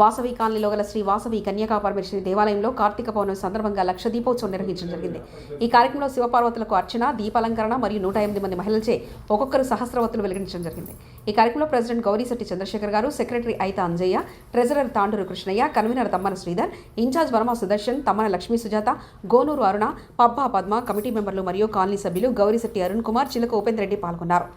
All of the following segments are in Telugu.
వాసవి కాలనీలో గల శ్రీ వాసవి కన్యకా పరమేశ్వరి దేవాలయంలో కార్తీక పౌర్ణమి సందర్భంగా లక్ష దీపోత్సవం నిర్వహించడం జరిగింది. ఈ కార్యక్రమంలో శివపార్వతులకు అర్చన దీపాలంకరణ మరియు నూట ఎనిమిది మంది మహిళలచే ఒక్కొక్కరు సహస్రవత్తులు వెలిగించడం జరిగింది. ఈ కార్యక్రమంలో ప్రెసిడెంట్ గౌరీశెట్టి చంద్రశేఖర్ గారు secretary Aitha Anjaiah treasurer Tanduru Krishnaiah convener Tammana Sridhar in charge Varma Sudarshan Tammana Lakshmi Sujatha Gonuru Aruna Pabba Padma committee మెంబర్లు మరియు కాలనీ సభ్యులు గౌరీశెట్టి అరుణ్ కుమార్ చిలక ఉపేంద్ర రెడ్డి పాల్గొన్నారు.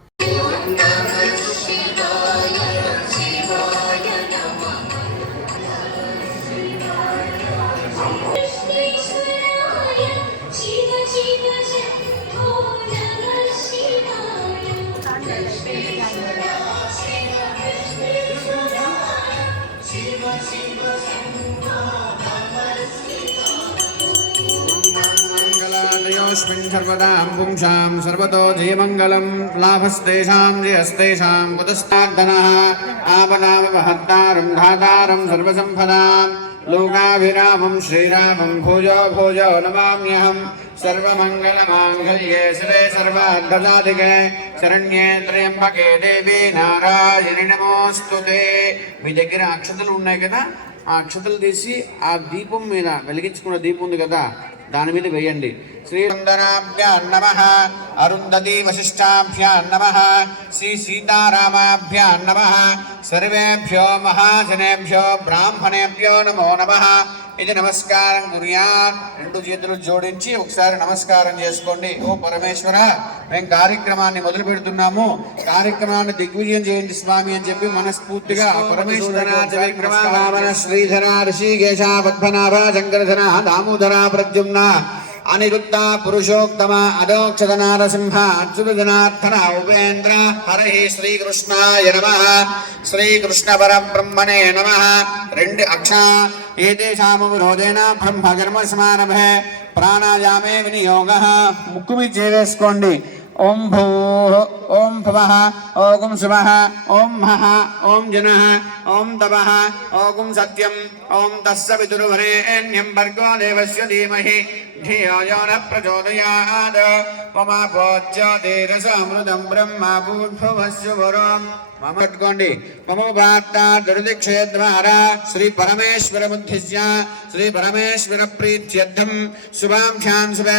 मङ्गलादयोऽस्मिन् सर्वदां पुंसां सर्वतो जयमङ्गलं लाभस्तेषां जयस्तेषां कुतस्ताद्धनः आपदामहत्तारं धातारं सर्वसम्पदां लोकाभिरामं श्रीरामं भूयो भूयो नमाम्यहं सर्वमङ्गलमाङ्गल्ये शिवे सर्वार्धसाधिके శరణ్యే త్రయంబకే దేవి నారాయణి నమోస్తు మీ దగ్గర అక్షతలు ఉన్నాయి కదా ఆ అక్షతలు తీసి ఆ దీపం మీద వెలిగించుకున్న దీపం ఉంది కదా దాని మీద వేయండి. శ్రీవందనాభ్యాం నమ. అరుంధతి వశిష్టాభ్యాం నమ. శ్రీ సీతారామాభ్యాం నమ. సర్వేభ్యో మహాజనేభ్యో బ్రాహ్మణేభ్యో నమో నమ. ఇది నమస్కారం కుర్యాత్ రెండు చేతులు జోడించి ఒకసారి నమస్కారం చేసుకోండి. ఓ పరమేశ్వర మేము కార్యక్రమాన్ని మొదలు పెడుతున్నాము. కార్యక్రమాన్ని దిగ్విజయం చేయండి స్వామి అని చెప్పి మనస్ఫూర్తిగా విక్రమ శ్రీధర ఋషికేశ పద్మనాభ శంకరధన దామోదర ప్రద్యుమ్న అనిరుద్ధ పురుషోత్తమ అదోక్షత నారసింహ అచ్యుత జనార్దన ఉపేంద్ర హరి శ్రీకృష్ణాయ నమ శ్రీకృష్ణ పరబ్రహ్మణే నమ రెండు అక్ష ఏతేషామవరోధేన బ్రహ్మ కర్మ సమారభే ప్రాణాయామే వినియోగ ముక్కు మీద చేవేసుకోండి ఓం భూ ఓం భవ ఓం శివ ఓం మహ ఓం జన ఓం తప ఓం సత్యం ఓం తస్స పితుర్వరేణ్యం భర్గో దేవస్య ధీమహి ధియో యో న ప్రచోదయాద్ మమ పోచ్యోతిరసమృతం బ్రహ్మ భూర్భువస్సు వరం మమ పట్టుకోండి మమ వార్త దుర్దిక్షయ ద్వారా శ్రీ పరమేశ్వర బుద్ధిస్య శ్రీ పరమేశ్వర ప్రీత్యర్థం శుభాంశాన్ శుభే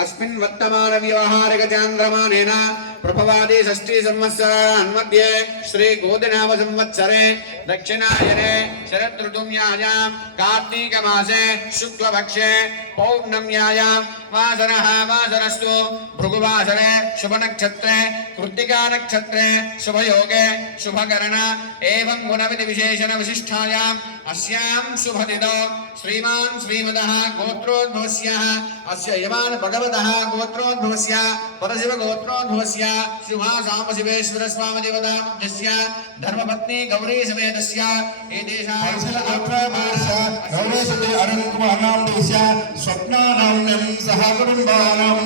अस्मिन् वर्तमानव्यवहारगजान्द्रमानेन प्रभवादि षष्ठी संवत्सरान्मध्ये श्रीगोदिनाम संवत्सरे दक्षिणायने शरदृतुम्यायां कार्तीकमासे शुक्लपक्षे पौर्णम्यायां वासरः वासरस्तु भृगुवासरे शुभनक्षत्रे कृत्तिकानक्षत्रे शुभयोगे शुभकरण एवं गुणविधिविशेषणविशिष्ठायाम् अस्यां शुभदिनो श्रीमान् श्रीमदः गोत्रोद्भवस्यः। अस्य यवान् भगवतः गोत्रोद्भवस्य परशिव गोत्रोद्भवस्य शिवा सामशिवेश्वर स्वामदेवतामध्यस्य धर्मपत्नी गौरी समेतस्य एतेषां स्वप्नानाम्यं सह कुटुम्बानां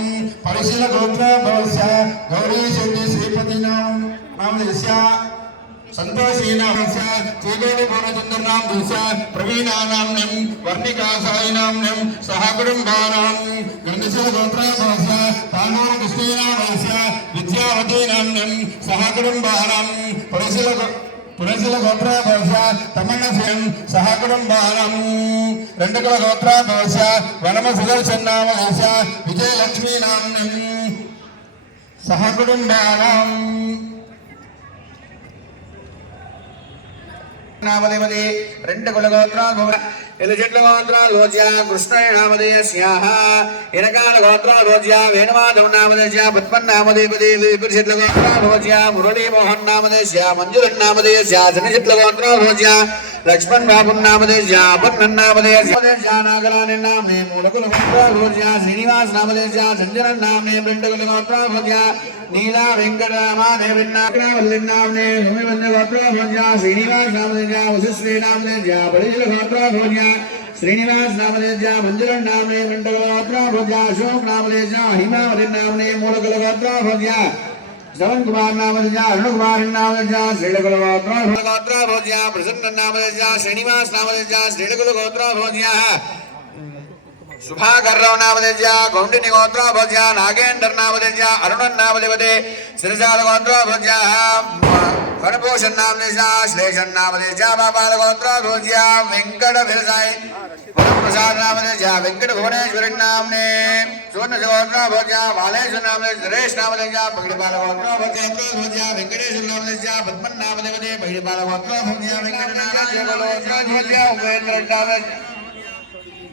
परिशीलगोत्रभवस्य गौरी श्रीपतिनां नाम సంతోషీనామస్య చేగోడి పూర్ణచంద్రనాం దేశ ప్రవీణానామ్యం వర్ణికాసాయినామ్యం సహ కుటుంబానాం గంధశీల గోత్ర భవస్య కృష్ణీనామస్య విద్యావతీనామ్యం సహ కుటుంబానాం పరిశీల పురశిల గోత్ర భవస సహ కుటుంబానం రెండుకుల వనమ సహ నామదేవది రెండు కులగోత్రాలు గోత్రాలు ఎలుచెట్ల గోత్రాలు రోజ్య కృష్ణయ నామదేయస్యాహ ఇరకాల గోత్రాలు రోజ్య వేణుమాధవ నామదేశ పద్మన్ నామదేవది చెట్ల గోత్రాలు రోజ్య మురళీ మోహన్ నామదేశ మంజురన్ చిన్న చెట్ల గోత్రాలు రోజ్య లక్ష్మణ్ బాబు నామదేశ అపర్ణన్ నామదేశ నాగరాని నామే మూలకుల గోత్రాలు రోజ్య శ్రీనివాస్ నామదేశ సంజనన్ నామే రెండు కుల గోత్రాలు రోజ్య नीला ವೆಂಕಟರಾಮ ದೇವನ್ನಾವಲ್ಲೆನ್ನಾಮ್ನೆ ಭೂಮಿ ಬಂದ ಗಾತ್ರಾಭೋಜ್ಯ ಶ್ರೀನಿವಾಸ ನಾಮಧ್ಯ ವಸು ಶ್ರೀನಾಮಧ್ಯ ಪರಿಶುಲ श्रीनिवास नामलेजा मंजुरन नामने मंडल गोत्रा भोज्या अशोक नामलेजा हिमावरी नामने, मूलकल गोत्रा भोज्या कुमार नामलेजा अरुण कुमार नामलेजा श्रीलकल गोत्रा गोत्रा भोज्या प्रसन्न नामलेजा श्रीनिवास नामलेजा श्रीलकल गोत्रा भोज्या सुभागर ನಾವದೆಜ್ಯ ಗೌಂಡಿನಿ ಗೋತ್ರ ಭಜ್ಯ ನಾಗೇಂದ್ರರ್ ನಾವದೆಜ್ಯ ಅರುಣನ್ ನಾವದಿವತೆ ಸಿರಿಜಾಲ ಗೋತ್ರ ಭಜ್ಯ ಕಣಪೋಷನ್ ನಾಮದೇಶ ಶ್ಲೇಷನ್ ನಾಮದೇಶ ಬಾಬಾಲ ಗೋತ್ರ ಭೋಜ್ಯ ವೆಂಕಟ ಭಿರಸಾಯಿ प्रसाद नाम जा वेंकट भुवनेश्वर नाम ने सुवर्ण सगोत्र भोजा बालेश्वर नाम सुरेश नाम जा भगड़पाल गोत्र भोजे भोजा वेंकटेश्वर नाम से जा नाम भगड़पाल गोत्र भोजा वेंकट नारायण गोत्र भोजा उमेंद्र नाम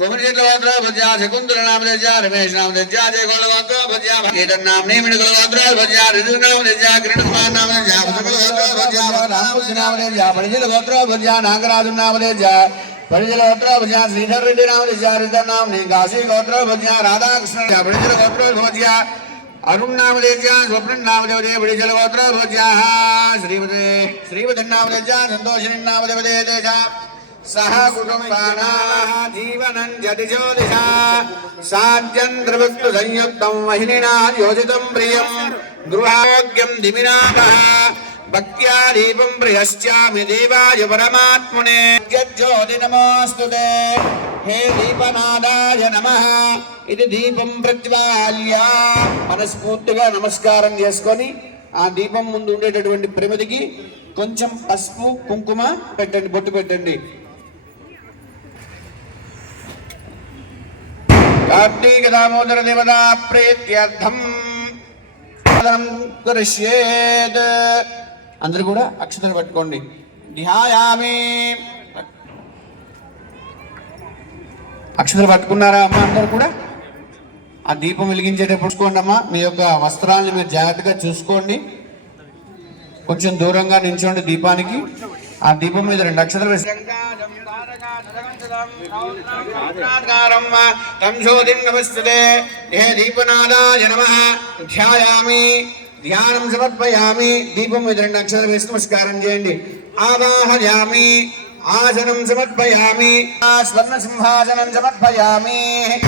കുമിഞ്ചിട്ടുള്ള ഭജ്യ ശകുന്തലനാം രജ രമേശനാം രജ ജയ ഗോളഗോത്ര ഭജ്യ കീടനാം നീമിണ ഗോളഗോത്ര ഭജ്യ ഋതുനാം രജ കിരണമാനാം രജ ഭജഗോത്ര ഭജ്യ രാമകൃഷ്ണനാം രജ പണിജിൽ ഗോത്ര ഭജ്യ നാഗരാജനാം രജ പണിജിൽ ഗോത്ര ഭജ്യ ശ്രീധർ റെഡ്ഡി നാം രജ ഋതനാം നീ കാശി ഗോത്ര ഭജ്യ രാധാകൃഷ്ണൻ പണിജിൽ ഗോത്ര ഭജ്യ अरुण नाम लेज्या स्वप्न नाम देवदे विजल गोत्र भोज्या श्रीमते श्रीमते नाम लेज्या संतोषिनी नाम देवदे देशा सह कुटुम्बानाः जीवनं जटिज्योतिषा साध्यन्त्रवस्तु संयुक्तं महिनिना योजितं प्रियं गृहायोग्यं दिमिनामः भक्त्या दीपं बृहश्चामि देवाय परमात्मने यज्ज्योति नमोऽस्तु ते हे దీపనాదాయ నమః ఇది దీపం ప్రజ్వాల్య మనస్ఫూర్తిగా నమస్కారం చేసుకొని ఆ దీపం ముందు ఉండేటటువంటి ప్రమిదికి కొంచెం పసుపు కుంకుమ పెట్టండి బొట్టు పెట్టండి కార్తీక దామోదర దేవతా ప్రీత్యర్థం సాధనం కరిష్యేత్. అందరూ కూడా అక్షతలు పట్టుకోండి. ధ్యాయామి. అక్షతలు పట్టుకున్నారా అమ్మ అందరు కూడా? ఆ దీపం వెలిగించేటప్పుడు చూసుకోండి అమ్మా. మీ యొక్క వస్త్రాలను మీరు జాగ్రత్తగా చూసుకోండి. కొంచెం దూరంగా నించోండి దీపానికి. ఆ దీపం మీద రెండు అక్షతలు వేసి ధ్యాయామి. ధ్యానం సమర్పయామి. దీపం మీద రెండు అక్షరాలు వేసి నమస్కారం చేయండి. ఆవాహయామి. ఆసనం సమర్పయామి. స్వర్ణ సింహాసనం సమర్పయామి.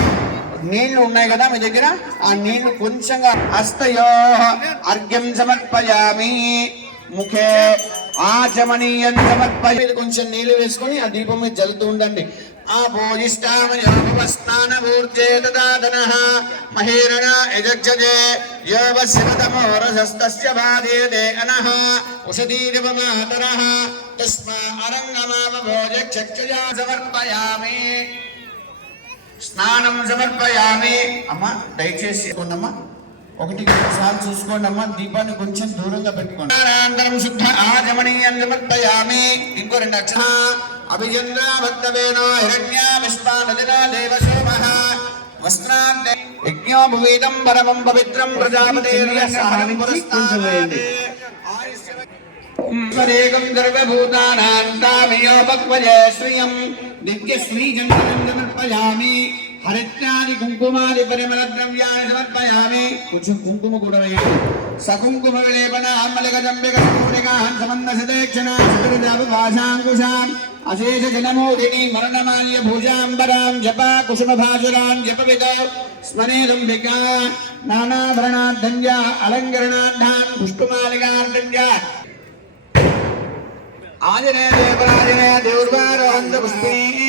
నీళ్ళు ఉన్నాయి కదా మీ దగ్గర? ఆ నీళ్ళు కొంచెంగా హస్తయో అర్ఘ్యం సమర్పయామి. ముఖే ఆచమనీయం సమర్పయ కొంచెం నీళ్ళు వేసుకొని ఆ దీపం మీద జల్లుతూ ఉండండి. ఆపోజిష్టామయోపస్నానమూర్జే దదాదనః మహేరణ యజక్షజే యోవశివతమోరసస్తస్య బాధేదే అనః. ఉషదీరివ మాతరః తస్మా అరంగమావభోజక్షజా సమర్పయామి స్నానం సమర్పయామి. అమ్మ దయచేసి అమ్మా ఒకటి ఒకసారి చూసుకోండి అమ్మా. దీపాన్ని కొంచెం దూరంగా పెట్టుకోండి. శుద్ధ ఆజమనీయం సమర్పయామి ఇంకో రెండు అక్షర అభిచంద్ర భక్తవేనో హిరణ్య విశ్వానదిన దేవ సోమః వస్త్రాంతే యజ్ఞోపవీతం పరమం పవిత్రం ప్రజాపతి ఈశ్వరేకం సర్వభూతానాం తామియోపక్వజే శ్రియం. దివ్యశ్రీచంద్రం సమర్పయామి హరిత్యాది కుంకుమాది పరిమళ ద్రవ్యాన్ని సమర్పయామి కొంచెం కుంకుమ కూడా వేయండి సకుంకుమ విలేపన అమ్మలక జంబిక సూరికాహం సమంద సదేక్షణ భాషాంకుశాం అశేష జనమోదిని మరణమాల్య భూజాంబరాం జప కుసుమ భాసురాం జప విద స్మరేదంబిక నానాభరణార్థంజ అలంకరణార్థాన్ పుష్పమాలికార్థంజ ఆంజనేయ దేవరాజనేయ దేవృపారోహంత పుష్పిణీ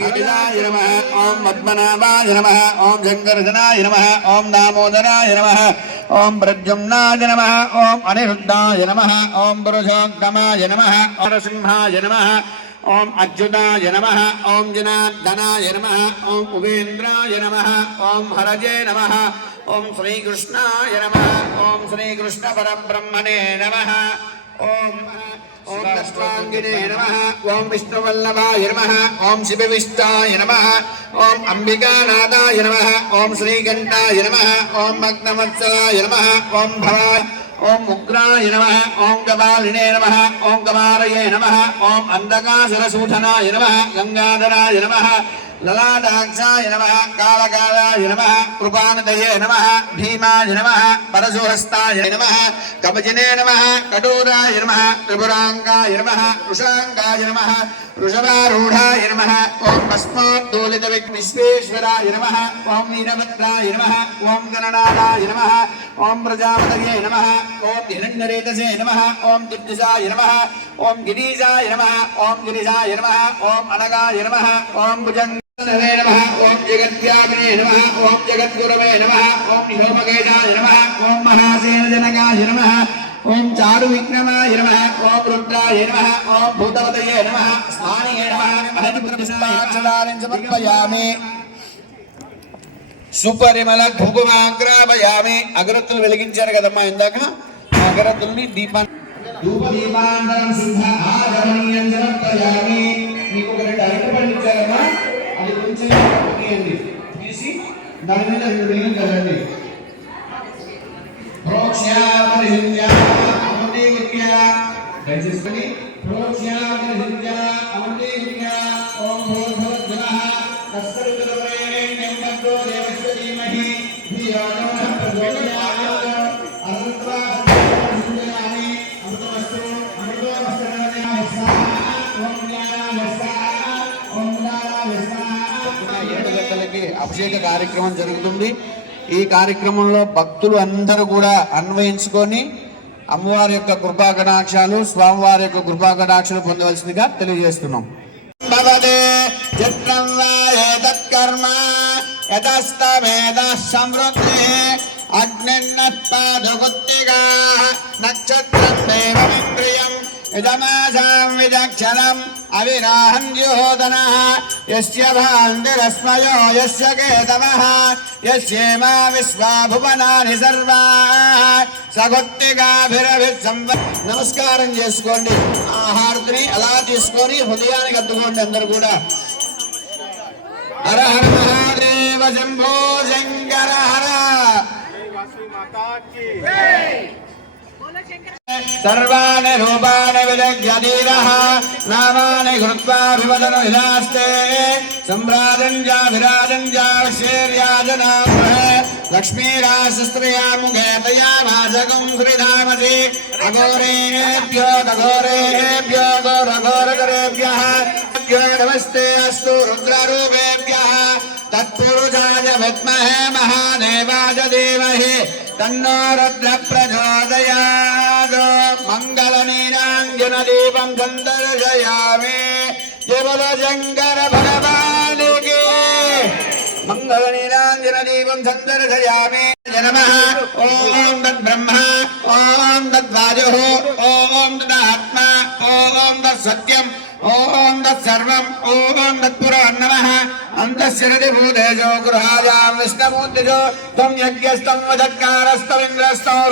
గిరిజాయ నమ ఓం పద్మనాభాయ నమ ఓం శంకర్షణాయ నమ ఓం దామోదరాయ నమ ఓం ప్రద్యుమ్నాయ నమ ఓం అనిరుద్ధాయ నమ ఓం పురుషోత్తమాయ నమ నరసింహాయ నమ ఓం అచ్యుతాయ నమ ఓం జనార్దనాయ నమ ఓం ఉపేంద్రాయ నమ ఓం హరజే నమ ఓం శ్రీకృష్ణాయ నమ ఓం శ్రీకృష్ణ పరబ్రహ్మణే నమ ఓం ఓం దష్టాంగినే నమ. ఓం విష్ణువల్లభాయ నమ. ఓం శివవిష్టాయ నమ. ఓం అంబికానాథాయ నమ. ఓం శ్రీకంఠాయ నమ. ఓం భగ్నవత్సలాయ నమ. ఓం భవ ఓం ఉగ్రాయ నమ. ఓం గబాలినే నమ. ఓం కమారయే నమ. ఓం అంధకాసురసూథనాయ నమ. గంగాధరాయ నమ. లలాటాక్షాయ నమ కాళకాలాయ నమ కృపానదయే నమ భీమాయ నమ పరశుహస్తాయ నమ కవచినే నమ కఠోరాయ నమ త్రిపురాంగాయ నమ వృషాంగాయ నమ వృషభారూఢాయ నమ ఓం భస్మోద్దోలిత విశ్వేశ్వరాయ నమ ఓం వీరభద్రాయ నమ ఓం గణనాథాయ నమ ఓం ప్రజాపతయే నమ ఓం హిరణ్యరేతసే నమ ఓం దిగ్దిశాయ నమ ఓం గిరీజాయ నమ ఓం గిరిజాయ నమ ఓం అనగాయ నమ ఓం భుజంగ నమే నమ ఓం జగద్వ్యాపినే నమ ఓం జగద్గురవే నమ ఓం వ్యోమకేశాయ నమ ఓం మహాసేన జనకాయ నమ ఓం చారు విఘ్నమాయ నమ ఓం రుద్రాయ నమ ఓం భూతవతయే నమ స్నానియే నమ సుపరిమళ కుంకుమాగ్రాపయామి అగరత్తులు వెలిగించారు కదమ్మా ఇందాక? అగరత్తుల్ని దీపాన్ని ధూప దీపాంతరం శుద్ధ ఆచమనీయం సమర్పయామి. నీకు ఒక రెండు అరటి పండించారమ్మా ఇచ్చారమ్మా అది కొంచెం దాని మీద రెండు నీళ్ళు దయచేసుకొని అభిషేక కార్యక్రమం జరుగుతుంది. ఈ కార్యక్రమంలో భక్తులు అందరూ కూడా అన్వయించుకొని అమ్మవారి యొక్క కృపా కటాక్షాలు స్వామివారి యొక్క కృపా కటాక్షాలు పొందవలసిందిగా తెలియజేస్తున్నాం. చిత్రం అగ్నిన్నత్పాదుగుత్తిగా నక్షత్రం దేవమింద్రియం ఇదమాసాం విదక్షణం అవిరాహం యోదన యస్య భాంతిరస్మయో యస్య కేతవః యస్యేమా విశ్వా భువనాని సర్వా సగొత్తిగాభిరభిత్ సంవ నమస్కారం చేసుకోండి. ఆ హారతిని అలా తీసుకొని హృదయానికి అద్దుకోండి అందరు కూడా. హర హర మహాదేవ శంభో శంకర హర. सर्वाणि रूपाणि विदग्धीरः नामानि कृत्वा विवदनु हिलास्ते सम्राजञ्जाभिराजञ्जाशेर्याजनामः लक्ष्मीराशस्त्रियामुखे तया भाजकं श्रीधामसि अघोरेणेभ्यो गघोरेभ्यो घोरघोरकरेभ्यः नमस्ते अस्तु रुद्ररूपेभ्यः। तत्पुरुषाय विद्महे महादेवाय देवहि तन्नो रुद्रप्रचोदयात्। ప్రచోదయాత్ మంగళ నీరాంజన దీపం సందర్శయామి. కేవల శంకర భగవానికి మంగళ నీరాంజన దీపం సందర్శయామి. నమః. ఓం తద్ బ్రహ్మ ఓం తద్ వాయు अन्तस्यरति भूतेजो गृहादां विष्णुमूर्तिजो त्वं यज्ञस्तं वदत्कारस्तमिन्द्रस्तं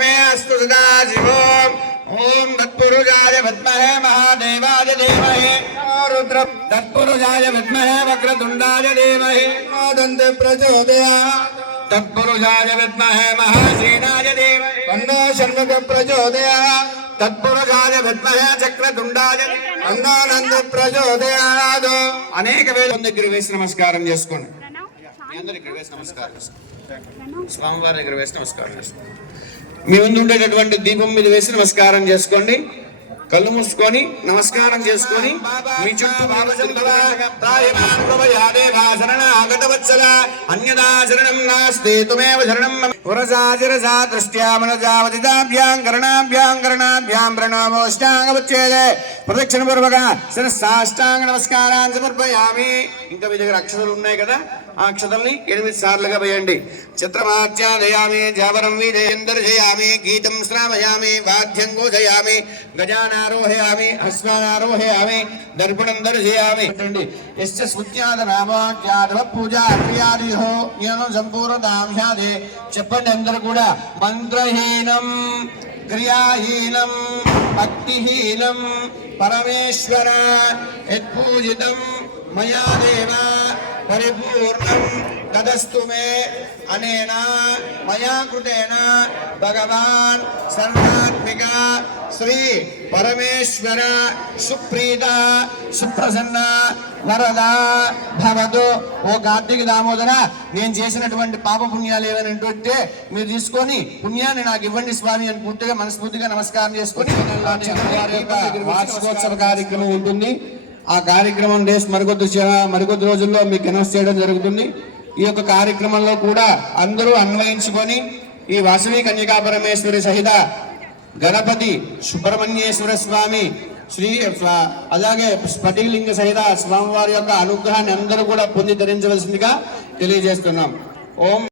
मे अस्तु सदा शिवो ओम तत्पुरुषाय विद्महे महादेवाय धीमहि। रुद्र। तत्पुरुषाय विद्महे वक्रतुण्डाय धीमहि। दन्ते प्रचोदयात्। తత్పురుషాయ విద్మహే మహాదేవాయ ధీమహి నమో రుద్ర తత్పురుషాయ తత్పురుషాయ విద్మహే మహాసేనాయ ధీమహి తన్నో షణ్ముఖ ప్రచోదయా తత్పురుషాయ విద్మహే చక్రతుండాయ అన్నానంద ప్రచోదయాదు అనేక వేల దగ్గర వేసి నమస్కారం చేసుకోండి. అందరు ఇక్కడ వేసి నమస్కారం చేసుకోండి. స్వామివారి దగ్గర వేసి నమస్కారం చేసుకోండి. మీ ముందు ఉండేటటువంటి దీపం మీద వేసి నమస్కారం చేసుకోండి. కళ్ళు మూసుకొని నమస్కారం చేసుకొని మీ చుట్టూ శరణాగతవత్సల అన్యదా తుమేవ శరణం పురసాచిరసా దృష్ట్యా మనజావతిదాభ్యాం కరణాభ్యాం కరణాభ్యాం ప్రణామోష్టాంగవచ్చేదే ప్రదక్షిణ పూర్వక సాష్టాంగ నమస్కారాన్ని సమర్పయామి. ఇంకా మీ దగ్గర అక్షరాలు ఉన్నాయి కదా? ఆ క్షతల్ని ఎనిమిది సార్లుగా వేయండి చిత్రమాధ్యాదయామి జావరం వీదయందర్శయామి గీతం శ్రావయామి వాద్యం గోజయామి గజానారోహయామి హస్వానారోహయామి దర్పణం దర్శయామి. ఎస్ స్మృత్యాద నామాఖ్యాదవ పూజా క్రియాదిహో నేను సంపూర్ణతాంశాది చెప్పండి అందరు కూడా. మంత్రహీనం క్రియాహీనం భక్తిహీనం పరమేశ్వర యత్పూజితం మయా దేవ. పరిపూర్ణం తదస్తు మే అనేన మయా కృతేన భగవాన్ సర్వాత్మిక శ్రీ పరమేశ్వర సుప్రీత సుప్రసన్న వరద భవదు ఓ కార్తీక దామోదర నేను చేసినటువంటి పాప పుణ్యాలు ఏమైనా మీరు తీసుకొని పుణ్యాన్ని నాకు ఇవ్వండి స్వామి అని పూర్తిగా మనస్ఫూర్తిగా నమస్కారం చేసుకొని వార్షికోత్సవ కార్యక్రమం ఉంటుంది. ఆ కార్యక్రమం డేస్ మరికొద్ది మరికొద్ది రోజుల్లో మీకు అనౌన్స్ చేయడం జరుగుతుంది. ఈ యొక్క కార్యక్రమంలో కూడా అందరూ అన్వయించుకొని ఈ వాసవి కన్యకా పరమేశ్వరి సహిత గణపతి సుబ్రహ్మణ్యేశ్వర స్వామి శ్రీ అలాగే స్ఫటిలింగ సహిత స్వామివారి యొక్క అనుగ్రహాన్ని అందరూ కూడా పొంది ధరించవలసిందిగా తెలియజేస్తున్నాం. ఓం